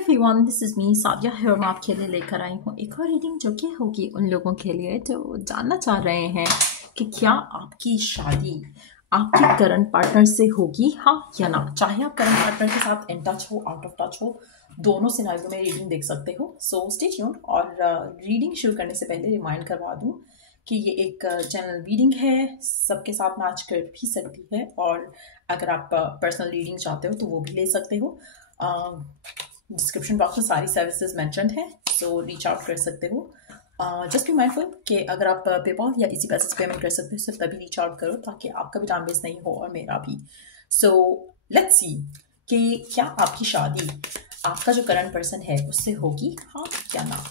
Everyone, this is me साविया है और मैं आपके लिए लेकर आई हूँ एक और रीडिंग जो कि होगी उन लोगों के लिए जो जानना चाह रहे हैं कि क्या आपकी शादी आपके करंट पार्टनर से होगी, हाँ या ना। चाहे आप करंट पार्टनर के साथ इन टच हो, आउट ऑफ टच हो, दोनों सिनारियो में रीडिंग देख सकते हो। So stay tuned. और रीडिंग शुरू करने से पहले रिमाइंड करवा दूँ कि ये एक जनरल रीडिंग है, सबके साथ मैच कर भी सकती है, और अगर आप पर्सनल रीडिंग चाहते हो तो वो भी ले सकते हो। डिस्क्रिप्शन बॉक्स में सारी सर्विसेज मेंशन्ड है, सो रीच आउट कर सकते हो। जस्ट बी माइंडफुल कि अगर आप पेपॉल या इसी पैसे से पेमेंट कर सकते हो सिर्फ तभी रीच आउट करो ताकि आपका भी टाइम वेस्ट नहीं हो और मेरा भी। सो लेट्स सी कि क्या आपकी शादी आपका जो करंट पर्सन है उससे होगी, हाँ या ना।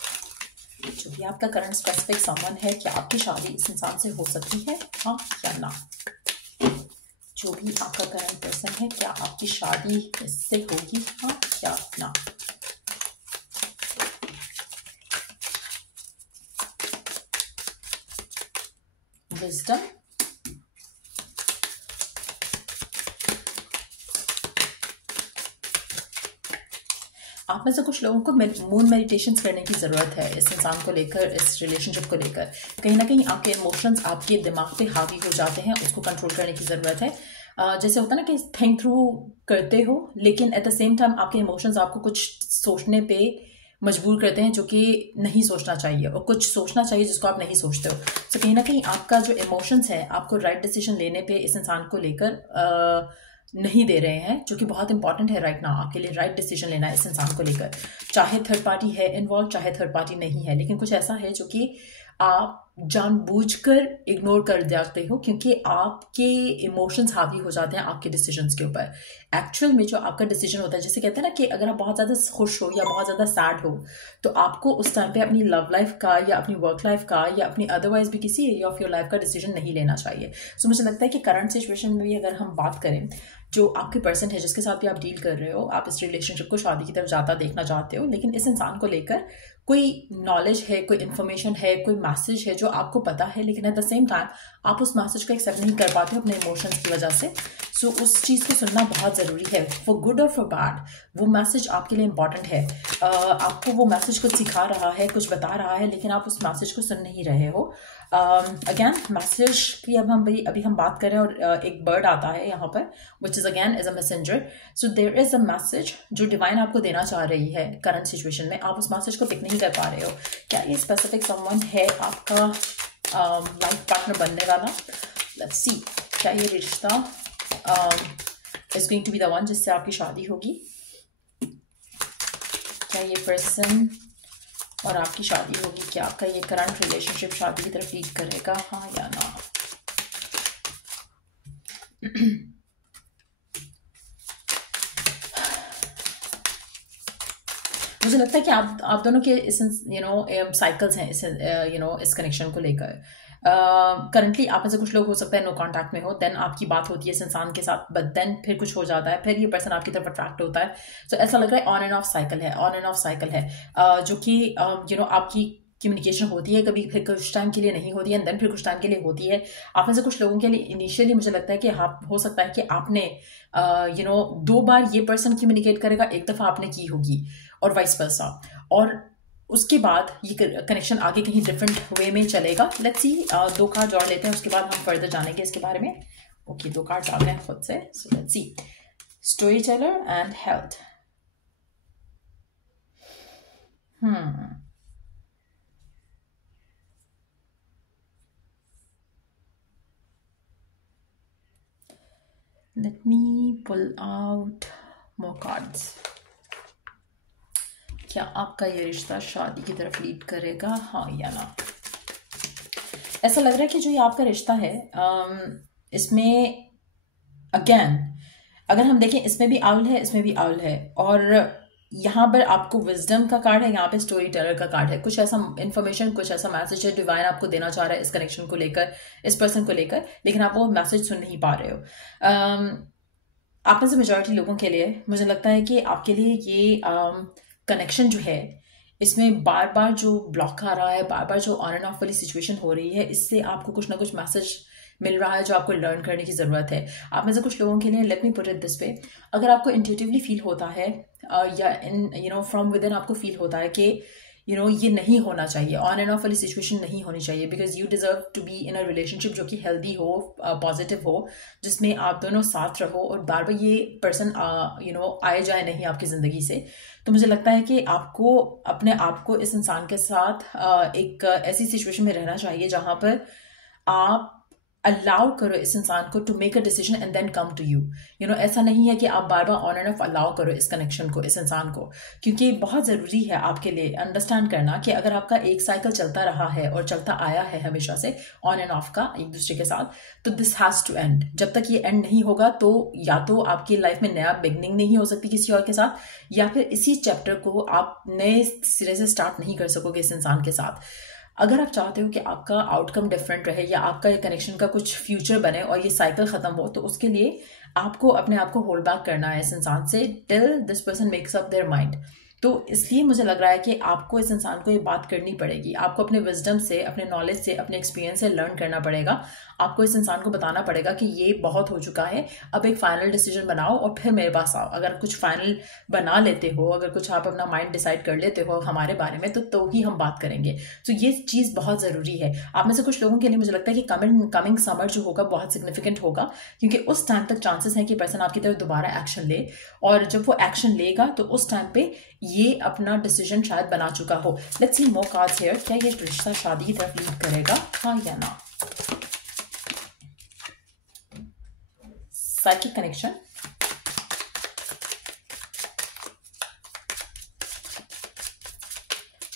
जो भी आपका करंट स्पेसिफिक समवन है, क्या आपकी शादी इस इंसान से हो सकती है, हाँ या ना। जो भी आपका करंट पर्सन है, क्या आपकी शादी इससे होगी, हाँ या ना। विजडम, आप में से कुछ लोगों को मून मेडिटेशंस करने की ज़रूरत है इस इंसान को लेकर, इस रिलेशनशिप को लेकर। कहीं ना कहीं आपके इमोशंस आपके दिमाग पे हावी हो जाते हैं, उसको कंट्रोल करने की ज़रूरत है। जैसे होता है ना कि थिंक थ्रू करते हो, लेकिन एट द सेम टाइम आपके इमोशंस आपको कुछ सोचने पे मजबूर करते हैं जो कि नहीं सोचना चाहिए, और कुछ सोचना चाहिए जिसको आप नहीं सोचते हो। तो कहीं ना कहीं आपका जो इमोशंस है आपको राइट डिसीजन लेने पे इस इंसान को लेकर नहीं दे रहे हैं, जो कि बहुत इंपॉर्टेंट है राइट नाउ आपके लिए राइट डिसीजन लेना है इस इंसान को लेकर। चाहे थर्ड पार्टी है इन्वॉल्व, चाहे थर्ड पार्टी नहीं है, लेकिन कुछ ऐसा है जो कि आप जानबूझकर इग्नोर कर जाते हो क्योंकि आपके इमोशंस हावी हो जाते हैं आपके डिसीजंस के ऊपर। एक्चुअल में जो आपका डिसीजन होता है, जैसे कहते हैं ना कि अगर आप बहुत ज़्यादा खुश हो या बहुत ज़्यादा सैड हो तो आपको उस टाइम पे अपनी लव लाइफ का या अपनी वर्क लाइफ का या अपनी अदरवाइज भी किसी एरिया ऑफ योर लाइफ का डिसीजन नहीं लेना चाहिए। सो मुझे लगता है कि करंट सिचुएशन में भी अगर हम बात करें, जो आपके पर्सन है जिसके साथ भी आप डील कर रहे हो, आप इस रिलेशनशिप को शादी की तरफ जाता देखना चाहते हो, लेकिन इस इंसान को लेकर कोई नॉलेज है, कोई इन्फॉर्मेशन है, कोई मैसेज है जो आपको पता है, लेकिन एट द सेम टाइम आप उस मैसेज को एक्सेप्ट नहीं कर पाते हो अपने इमोशंस की वजह से। सो उस चीज़ को सुनना बहुत ज़रूरी है, फॉर गुड और फॉर बैड। वो मैसेज आपके लिए इंपॉर्टेंट है। आपको वो मैसेज कुछ सिखा रहा है, कुछ बता रहा है, लेकिन आप उस मैसेज को सुन नहीं रहे हो। अगेन मैसेज की अब हम अभी हम बात करें, और एक बर्ड आता है यहाँ पर which is again is a messenger. So there is a message जो डिवाइन आपको देना चाह रही है करंट सिचुएशन में, आप उस मैसेज को पिक नहीं कर पा रहे हो। क्या ये स्पेसिफिक समवन है आपका लाइफ पार्टनर बनने वाला? लेट्स सी, क्या ये रिश्ता is going to be the one जिससे आपकी शादी होगी? क्या ये पर्सन और आपकी शादी होगी? क्या आपका ये करंट रिलेशनशिप शादी की तरफ लीड करेगा, हाँ या ना? मुझे लगता है कि आप दोनों के इस साइकिल्स हैं इस इस कनेक्शन को लेकर। करंटली आप में से कुछ लोग हो सकता है नो कांटेक्ट में हो, देन आपकी बात होती है इस इंसान के साथ, बट देन फिर कुछ हो जाता है, फिर ये पर्सन आपकी तरफ अट्रैक्ट होता है। तो ऐसा लग रहा है ऑन एंड ऑफ साइकिल है, ऑन एंड ऑफ साइकिल है, जो कि आपकी कम्युनिकेशन होती है, कभी फिर कुछ टाइम के लिए नहीं होती है, एंड देन फिर कुछ टाइम के लिए होती है। आप में से कुछ लोगों के लिए इनिशियली मुझे लगता है कि हो सकता है कि आपने दो बार ये पर्सन कम्युनिकेट करेगा, एक दफ़ा आपने की होगी और वाइस वर्सा, और उसके बाद ये कनेक्शन आगे कहीं डिफरेंट वे में चलेगा। लेट्स सी, दो कार्ड जोड़ लेते हैं, उसके बाद हम फर्दर जानेंगे इसके बारे में। ओके, दो कार्ड आ गए खुद से। So let's see, story teller and health. Let me pull out more cards. क्या आपका ये रिश्ता शादी की तरफ लीड करेगा, हाँ या ना? ऐसा लग रहा है कि जो ये आपका रिश्ता है, इसमें अगेन अगर हम देखें, इसमें भी आउल है, इसमें भी आउल है, और यहाँ पर आपको विजडम का कार्ड है, यहाँ पे स्टोरी टेलर का कार्ड है। कुछ ऐसा इन्फॉर्मेशन, कुछ ऐसा मैसेज है डिवाइन आपको देना चाह रहा है इस कनेक्शन को लेकर, इस पर्सन को लेकर, लेकिन आप वो मैसेज सुन नहीं पा रहे हो। आप में से मेजॉरिटी लोगों के लिए मुझे लगता है कि आपके लिए ये कनेक्शन जो है, इसमें बार बार जो ब्लॉक आ रहा है, बार बार जो ऑन एंड ऑफ वाली सिचुएशन हो रही है, इससे आपको कुछ ना कुछ मैसेज मिल रहा है जो आपको लर्न करने की ज़रूरत है। आप में से कुछ लोगों के लिए, let me put it this way, अगर आपको इंट्यूटिवली फील होता है या इन फ्रॉम विद इन आपको फील होता है कि ये नहीं होना चाहिए, ऑन एंड ऑफ वाली सिचुएशन नहीं होनी चाहिए, because you deserve to be in a relationship जो कि हेल्दी हो, पॉजिटिव हो, जिसमें आप दोनों साथ रहो और बार बार ये पर्सन आए जाए नहीं आपकी ज़िंदगी से, तो मुझे लगता है कि आपको अपने आप को इस इंसान के साथ एक ऐसी सिचुएशन में रहना चाहिए जहाँ पर आप अलाउ करो इस इंसान को to make a decision and then come to you know ऐसा नहीं है कि आप बार बार ऑन एंड ऑफ अलाउ करो इस कनेक्शन को, इस इंसान को, क्योंकि बहुत ज़रूरी है आपके लिए अंडरस्टैंड करना कि अगर आपका एक साइकिल चलता रहा है और चलता आया है हमेशा से ऑन एंड ऑफ का एक दूसरे के साथ, तो दिस हैज़ टू एंड। जब तक ये एंड नहीं होगा तो या तो आपकी लाइफ में नया बिगनिंग नहीं हो सकती किसी और के साथ, या फिर इसी चैप्टर को आप नए सिरे से स्टार्ट नहीं कर सकोगे इस इंसान के साथ। अगर आप चाहते हो कि आपका आउटकम डिफरेंट रहे या आपका ये कनेक्शन का कुछ फ्यूचर बने और ये साइकिल खत्म हो, तो उसके लिए आपको अपने आप को होल्ड बैक करना है इस इंसान से till this person makes up their mind. तो इसलिए मुझे लग रहा है कि आपको इस इंसान को ये बात करनी पड़ेगी, आपको अपने विजडम से, अपने नॉलेज से, अपने एक्सपीरियंस से लर्न करना पड़ेगा। आपको इस इंसान को बताना पड़ेगा कि ये बहुत हो चुका है, अब एक फाइनल डिसीजन बनाओ और फिर मेरे पास आओ। अगर कुछ फाइनल बना लेते हो, अगर कुछ आप अपना माइंड डिसाइड कर लेते हो हमारे बारे में, तो ही हम बात करेंगे। तो ये चीज़ बहुत ज़रूरी है। आप में से कुछ लोगों के लिए मुझे लगता है कि कमिंग समर जो होगा बहुत सिग्निफिकेंट होगा, क्योंकि उस टाइम तक चांसेस हैं कि पर्सन आपकी तरफ दोबारा एक्शन ले, और जब वो एक्शन लेगा तो उस टाइम पे ये अपना डिसीजन शायद बना चुका हो। Let's see more cards here. क्या ये रिश्ता शादी की तरफ लीड करेगा, हाँ या ना? साइकिक कनेक्शन,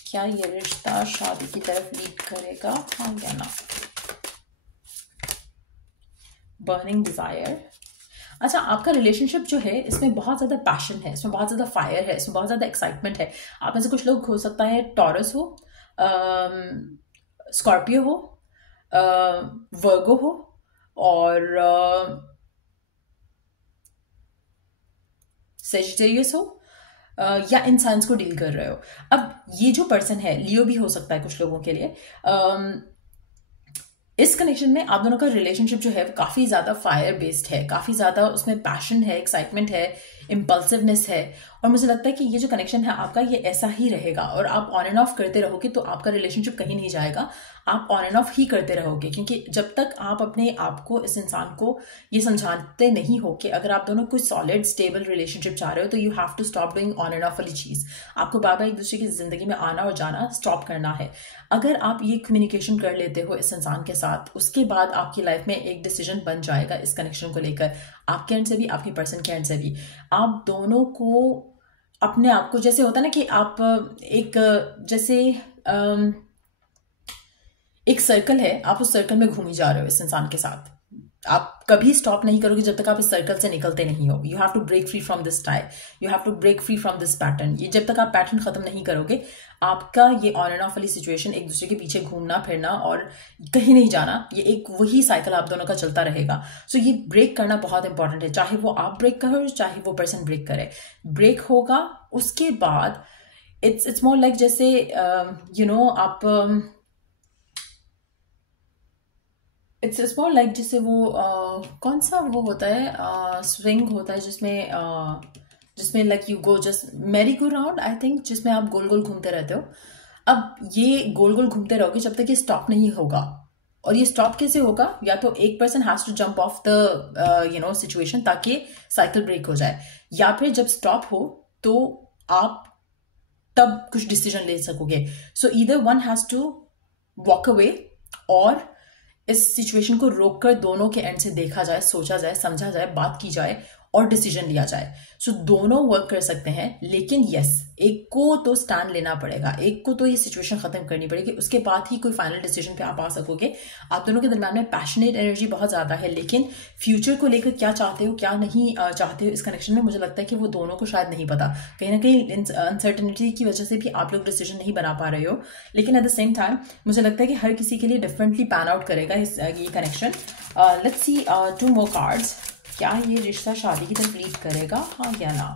क्या ये रिश्ता शादी की तरफ लीड करेगा, हाँ या ना? Burning desire. अच्छा, आपका रिलेशनशिप जो है इसमें बहुत ज़्यादा पैशन है, इसमें बहुत ज़्यादा फायर है, इसमें बहुत ज़्यादा एक्साइटमेंट है। आप में से कुछ लोग हो सकता है टॉरस हो, स्कॉर्पियो हो, वर्गो हो, और सेजिटेरियस हो, या इन साइंस को डील कर रहे हो। अब ये जो पर्सन है, लियो भी हो सकता है कुछ लोगों के लिए। इस कनेक्शन में आप दोनों का रिलेशनशिप जो है काफ़ी ज़्यादा फायर बेस्ड है, काफ़ी ज़्यादा उसमें पैशन है, एक्साइटमेंट है, इम्पल्सिवनेस है, और मुझे लगता है कि ये जो कनेक्शन है आपका ये ऐसा ही रहेगा, और आप ऑन एंड ऑफ करते रहोगे तो आपका रिलेशनशिप कहीं नहीं जाएगा। आप ऑन एंड ऑफ ही करते रहोगे, क्योंकि जब तक आप अपने आप को, इस इंसान को ये समझाते नहीं हो कि अगर आप दोनों कोई सॉलिड स्टेबल रिलेशनशिप चाह रहे हो तो you have to stop doing on and off वाली चीज़। आपको बार बार एक दूसरे की ज़िंदगी में आना और जाना स्टॉप करना है। अगर आप ये कम्युनिकेशन कर लेते हो इस इंसान के साथ, उसके बाद आपकी लाइफ में एक डिसीजन बन जाएगा इस कनेक्शन को लेकर, आपके एंड से भी, आपकी पर्सन के एंड से भी। आप दोनों को अपने आप को, जैसे होता है ना कि आप एक, जैसे एक सर्कल है, आप उस सर्कल में घूमी जा रहे हो इस इंसान के साथ, आप कभी स्टॉप नहीं करोगे जब तक आप इस सर्कल से निकलते नहीं हो। You have to break free from this tie, you have to break free from this pattern. ये जब तक आप पैटर्न खत्म नहीं करोगे, आपका ये ऑन एंड ऑफ वाली सिचुएशन, एक दूसरे के पीछे घूमना फिरना और कहीं नहीं जाना, ये एक वही साइकिल आप दोनों का चलता रहेगा। सो ये ब्रेक करना बहुत इंपॉर्टेंट है, चाहे वो आप ब्रेक करो, चाहे वो पर्सन ब्रेक करे। ब्रेक होगा, उसके बाद इट्स मोर लाइक, जैसे आप इट्स मोर लाइक, जैसे वो कौन सा वो होता है, स्विंग होता है जिसमें like you go just merry go round, I think, जिसमें आप गोल गोल घूमते रहते हो। अब ये गोल गोल घूमते रहोगे जब तक ये स्टॉप नहीं होगा। और ये स्टॉप कैसे होगा? या तो एक person has to jump off the situation ताकि साइकिल ब्रेक हो जाए, या फिर जब स्टॉप हो तो आप तब कुछ डिसीजन ले सकोगे। So either one has to walk away, और इस सिचुएशन को रोककर दोनों के एंड से देखा जाए, सोचा जाए, समझा जाए, बात की जाए और डिसीजन लिया जाए। सो दोनों वर्क कर सकते हैं, लेकिन यस, एक को तो स्टैंड लेना पड़ेगा, एक को तो ये सिचुएशन खत्म करनी पड़ेगी, उसके बाद ही कोई फाइनल डिसीजन पे आप आ सकोगे। आप दोनों के दरम्यान में पैशनेट एनर्जी बहुत ज्यादा है, लेकिन फ्यूचर को लेकर क्या चाहते हो, क्या नहीं चाहते हो इस कनेक्शन में, मुझे लगता है कि वो दोनों को शायद नहीं पता। कहीं ना कहीं अनसर्टेनिटी की वजह से भी आप लोग डिसीजन नहीं बना पा रहे हो, लेकिन एट द सेम टाइम मुझे लगता है कि हर किसी के लिए डिफरेंटली पैन आउट करेगा ये connection. Let's see 2 more cards. क्या ये रिश्ता शादी की तरफ लीड करेगा, हाँ या ना?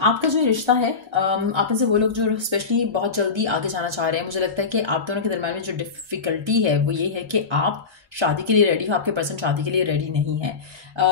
आपका जो रिश्ता है, आप में से वो लोग जो स्पेशली बहुत जल्दी आगे जाना चाह रहे हैं, मुझे लगता है कि आप दोनों के दरम्यान में जो डिफिकल्टी है वो ये है कि आप शादी के लिए रेडी हो, आपके पर्सन शादी के लिए रेडी नहीं है।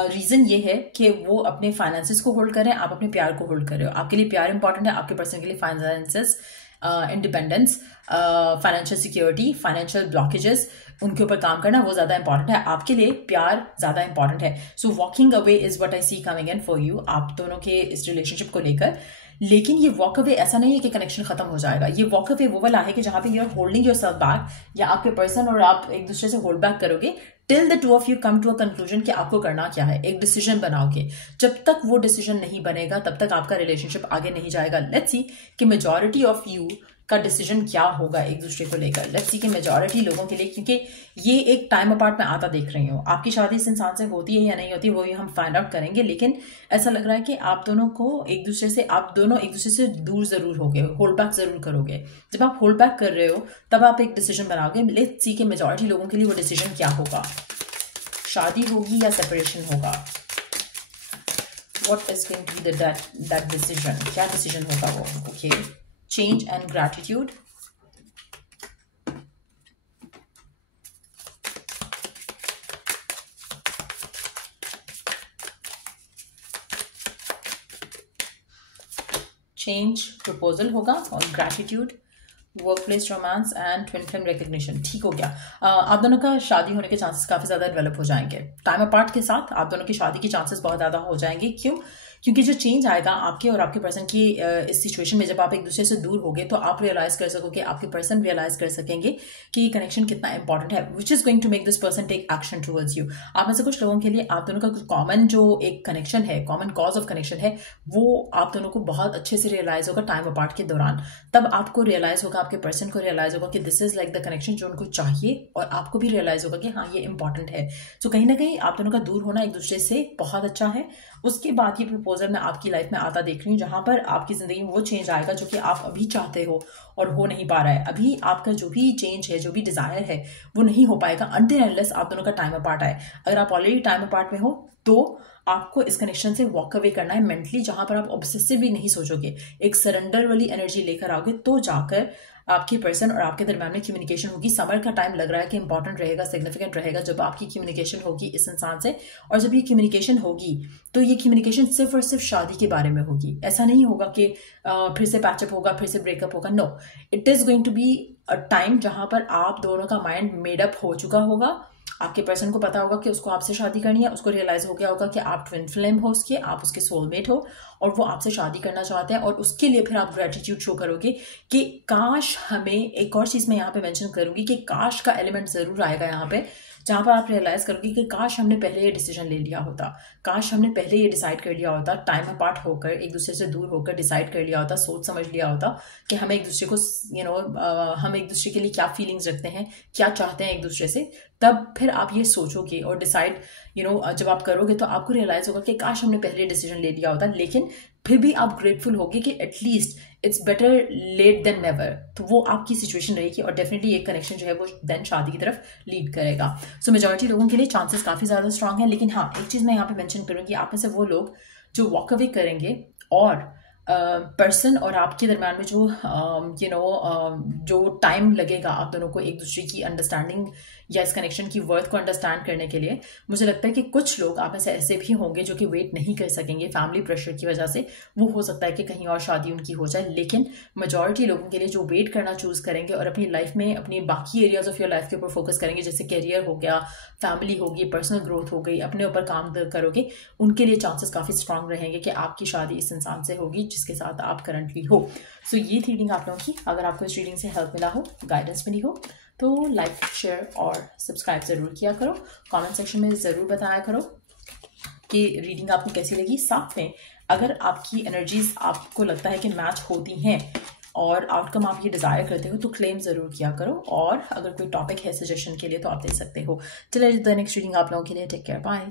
रीज़न ये है कि वो अपने फाइनेंसिस को होल्ड कर रहे हैं, आप अपने प्यार को होल्ड कर रहे हो। आपके लिए प्यार इंपॉर्टेंट है, आपके पर्सन के लिए finances, independence, financial security, financial blockages, उनके ऊपर काम करना वो ज़्यादा इंपॉर्टेंट है। आपके लिए प्यार ज़्यादा इंपॉर्टेंट है। So walking away is what I see coming in for you, आप दोनों के इस रिलेशनशिप को लेकर। लेकिन ये वॉक अवे ऐसा नहीं है कि कनेक्शन खत्म हो जाएगा। ये वॉक अवे वो वाला है कि जहां पे you are holding yourself back, या आपके पर्सन और आप एक दूसरे से होल्ड बैक करोगे till the two of you come to a conclusion कि आपको करना क्या है, एक डिसीजन बनाओगे। जब तक वो डिसीजन नहीं बनेगा तब तक आपका रिलेशनशिप आगे नहीं जाएगा। लेट्स सी कि मेजॉरिटी ऑफ यू का डिसीजन क्या होगा एक दूसरे को लेकर। लेट्स सी कि मेजॉरिटी लोगों के लिए, क्योंकि ये एक टाइम अपार्ट में आता देख रही हूँ, आपकी शादी इस इंसान से होती है या नहीं होती वो हम फाइंड आउट करेंगे। लेकिन ऐसा लग रहा है कि आप दोनों एक दूसरे से दूर जरूर होगे, होल्ड बैक जरूर करोगे। जब आप होल्ड बैक कर रहे हो तब आप एक डिसीजन बनाओगे। लेट्स सी कि मेजॉरिटी लोगों के लिए वो डिसीजन क्या होगा, शादी होगी या सेपरेशन होगा। What is going to be that decision? क्या डिसीजन होगा वो? Okay, change and gratitude, change proposal होगा, और gratitude, work place romance and twin flame recognition. ठीक हो गया। आप दोनों का शादी होने के चांसेस काफी ज्यादा डेवलप हो जाएंगे। टाइम अपार्ट के साथ आप दोनों की शादी के चांसेस बहुत ज्यादा हो जाएंगे। क्यों? क्योंकि जो चेंज आएगा आपके और आपके पर्सन की इस सिचुएशन में, जब आप एक दूसरे से दूर होगे तो आप रियलाइज कर सकोगे, आपके पर्सन रियलाइज कर सकेंगे कि ये कनेक्शन कितना इंपॉर्टेंट है, which is going to make this person take action towards you. आप में से कुछ लोगों के लिए आप दोनों का कॉमन जो एक कनेक्शन है, कॉमन कॉज ऑफ कनेक्शन है, वो आप दोनों को बहुत अच्छे से रियलाइज होगा टाइम अपार्ट के दौरान। तब आपको रियलाइज होगा, आपके पर्सन को रियलाइज होगा कि this is like the connection जो उनको चाहिए, और आपको भी रियलाइज होगा कि हाँ ये इंपॉर्टेंट है। सो कहीं ना कहीं आप दोनों का दूर होना एक दूसरे से बहुत अच्छा है। उसके बाद ये प्रपोजल मैं आपकी लाइफ में आता देख रही हूँ, जहां पर आपकी जिंदगी में वो चेंज आएगा जो कि आप अभी चाहते हो और हो नहीं पा रहा है। अभी आपका जो भी चेंज है, जो भी डिजायर है, वो नहीं हो पाएगा अनटिल अनलेस आप दोनों का टाइम अपार्ट आए। अगर आप ऑलरेडी टाइम अपार्ट में हो तो आपको इस कनेक्शन से वॉक अवे करना है मेंटली, जहां पर आप ऑब्सेसिव भी नहीं सोचोगे, एक सरेंडर वाली एनर्जी लेकर आओगे, तो जाकर आपके पर्सन और आपके दरम्यान में कम्युनिकेशन होगी। समर का टाइम लग रहा है कि इंपॉर्टेंट रहेगा, सिग्निफिकेंट रहेगा जब आपकी कम्युनिकेशन होगी इस इंसान से। और जब ये कम्युनिकेशन होगी तो ये कम्युनिकेशन सिर्फ और सिर्फ शादी के बारे में होगी। ऐसा नहीं होगा कि फिर से पैचअप होगा, फिर से ब्रेकअप होगा। No, it is going to be a time जहां पर आप दोनों का माइंड मेडअप हो चुका होगा। आपके पर्सन को पता होगा कि उसको आपसे शादी करनी है, उसको रियलाइज हो गया होगा कि आप ट्विन फ्लेम हो उसके, आप उसके सोलमेट हो और वो आपसे शादी करना चाहते हैं। और उसके लिए फिर आप ग्रेटिट्यूड शो करोगे कि काश हमें, एक और चीज मैं यहाँ पे मेंशन करूंगी कि काश का एलिमेंट जरूर आएगा यहाँ पे, जहां पर आप रियलाइज करोगे कि काश हमने पहले ये डिसीजन ले लिया होता, काश हमने पहले ये डिसाइड कर लिया होता, टाइम अपार्ट होकर, एक दूसरे से दूर होकर डिसाइड कर लिया होता, सोच समझ लिया होता कि हमें एक दूसरे को हम एक दूसरे के लिए क्या फीलिंग्स रखते हैं, क्या चाहते हैं एक दूसरे से। तब फिर आप ये सोचोगे और डिसाइड जब आप करोगे तो आपको रियलाइज होगा कि काश हमने पहले डिसीजन ले लिया होता। लेकिन फिर भी आप ग्रेटफुल होगे कि at least it's better late than never. तो वो आपकी सिचुएशन रहेगी और डेफिनेटली ये कनेक्शन जो है वो देन शादी की तरफ लीड करेगा। सो मेजॉरिटी लोगों के लिए चांसेस काफी ज्यादा स्ट्रांग है। लेकिन हाँ, एक चीज मैं यहाँ पे मेंशन करूंगी, आप में से वो लोग जो वॉक अवे करेंगे और पर्सन और आपके दरम्यान में जो टाइम लगेगा आप दोनों को एक दूसरे की अंडरस्टैंडिंग या इस कनेक्शन की वर्थ को अंडरस्टैंड करने के लिए, मुझे लगता है कि कुछ लोग आप में से ऐसे भी होंगे जो कि वेट नहीं कर सकेंगे फैमिली प्रेशर की वजह से। वो हो सकता है कि कहीं और शादी उनकी हो जाए। लेकिन मेजॉरिटी लोगों के लिए जो वेट करना चूज करेंगे और अपनी लाइफ में अपनी बाकी एरियाज ऑफ योर लाइफ के ऊपर फोकस करेंगे, जैसे करियर हो गया, फैमिली होगी, पर्सनल ग्रोथ हो गई, अपने ऊपर काम करोगे, उनके लिए चांसेस काफी स्ट्रांग रहेंगे कि आपकी शादी इस इंसान से होगी जिसके साथ आप करंटली हो। सो ये थी रीडिंग आप लोगों की। अगर आपको इस रीडिंग से हेल्प मिला हो, गाइडेंस मिली हो, तो लाइक, शेयर और सब्सक्राइब जरूर किया करो। कमेंट सेक्शन में जरूर बताया करो कि रीडिंग आपको कैसी लगी। साथ में अगर आपकी एनर्जीज आपको लगता है कि मैच होती हैं और आउटकम आप ये डिजायर करते हो तो क्लेम जरूर किया करो। और अगर कोई टॉपिक है सजेशन के लिए तो आप दे सकते हो। चलिए, नेक्स्ट रीडिंग आप लोगों के लिए। Take care, bye.